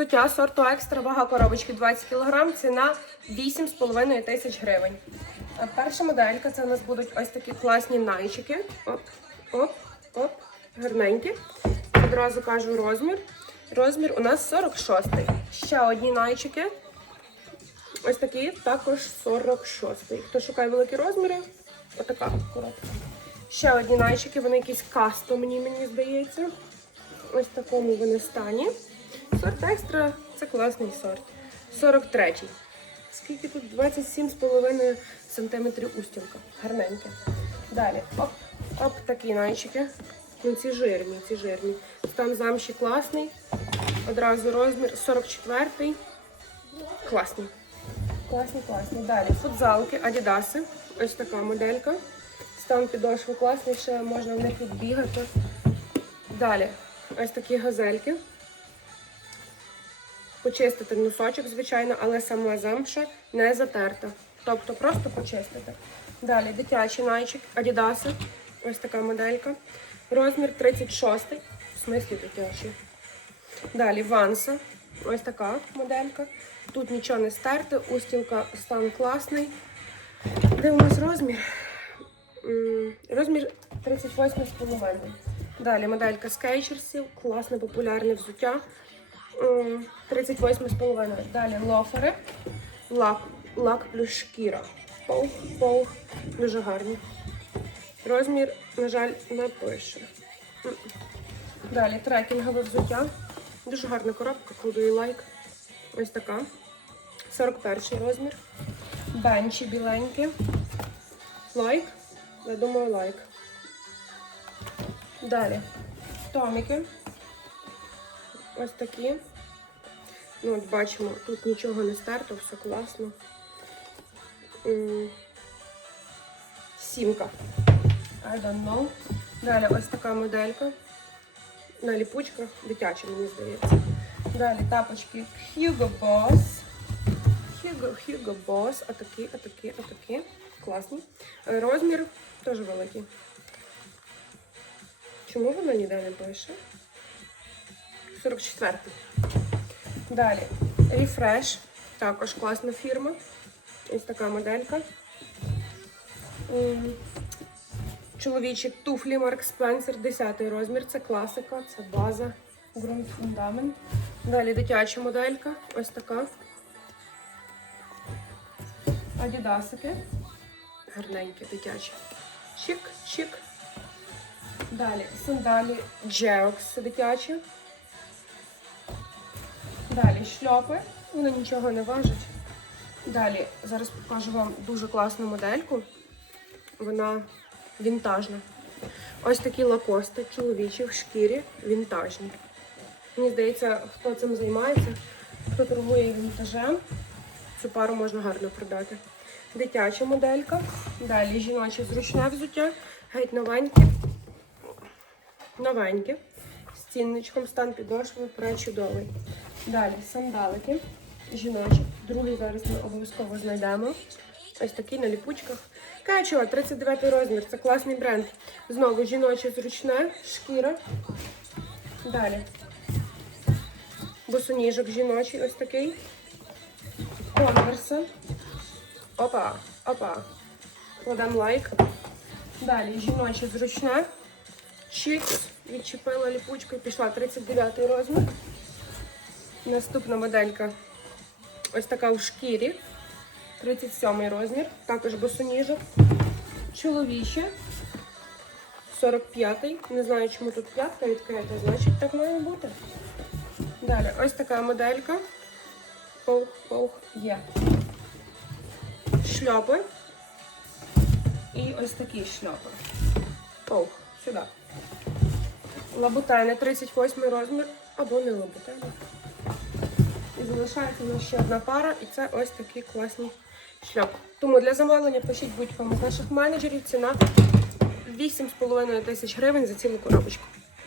Взуття сорту екстра, вага коробочки 20 кг, ціна 8,5 тисяч гривень. А перша моделька це у нас будуть ось такі класні найчики. Оп, оп, оп, гарненькі. Одразу кажу розмір. Розмір у нас 46. Ще одні найчики. Ось такі також 46. Хто шукає великі розміри, отака коробка. Ще одні найчики, вони якісь кастомні, мені здається. Ось такому вони стані. Сорт екстра це класний сорт. 43. Скільки тут? 27,5 см устілка. Гарненьке. Далі. Оп, оп, такі найчики. Ну, ці жирні, ці жирні. Стан замші класний. Одразу розмір 44. Класний. Класні, класні. Далі футзалки, адідаси. Ось така моделька. Стан підошви класний, ще можна в них відбігати. Далі ось такі газельки. Почистити носочок, звичайно, але сама замша не затерта. Тобто просто почистити. Далі дитячий найчик, адідаси. Ось така моделька. Розмір 36, в смислі дитячий. Далі ванса. Ось така моделька. Тут нічого не стерте, устілка стан класний. Дивимось розмір. М, Розмір 38,5. Далі моделька скейчерсів, класне популярне взуття. М, 38,5. Далі лофери, лак, лак плюс шкіра. Паух, паух, дуже гарні. Розмір, на жаль, не пише. Далі трекінгове взуття. Дуже гарна коробка, кладу лайк. Ось така. 41 розмір. Бенчі біленькі. Лайк. Я думаю, лайк. Далі. Томіки. Ось такі. Ну, от бачимо, тут нічого не стерто, все класно. Сімка. I don't know. Далі ось така моделька. На ліпучках, дитяча, мені здається. Далі тапочки Hugo Boss. Hugo, Hugo Boss. Отакі, отакі, отакі. Класні. Розмір теж великий. Чому воно ніде не пише? 44. Далі. Refresh. Також класна фірма. Ось така моделька. Чоловічі туфлі Марк Спенсер, 10 розмір. Це класика, це база, ґрунт, фундамент. Далі дитяча моделька. Ось така. Адідасики. Гарненькі, дитячі. Чик, чик. Далі сандалі Джеокс дитячі. Далі шльопи. Вони нічого не важать. Далі зараз покажу вам дуже класну модельку. Вона вінтажна. Ось такі лакости чоловічі в шкірі вінтажні. Мені здається, хто цим займається, хто торгує вінтажем, цю пару можна гарно продати. Дитяча моделька. Далі жіноче зручне взуття. Геть новеньке. Новеньке. З цінничком стан підошви пречудовий. Далі сандалики. Жіночі. Другий зараз ми обов'язково знайдемо. Ось такий на ліпучках. Кечуа, 39 розмір. Це класний бренд. Знову жіноче зручне, шкіра. Далі. Босоніжок жіночий ось такий. Конверса. Опа, опа. Кладемо лайк. Далі жіноче зручне. Чікс. Відчепила ліпучку і пішла 39 розмір. Наступна моделька. Ось така в шкірі. 37 розмір. Також босоніжок. Чоловіче. 45-й. Не знаю, чому тут п'ятка відкрита, значить так має бути. Далі, ось така моделька. Паух, паух є. Шльопи. І ось такі шльопи. Паух. Сюди. Лабутени 38 розмір або не лабутени. І залишається у ще одна пара, і це ось такий класний шльопки. Тому для замовлення пишіть будь-кому з наших менеджерів ціна 8,5 тисяч гривень за цілу коробочку.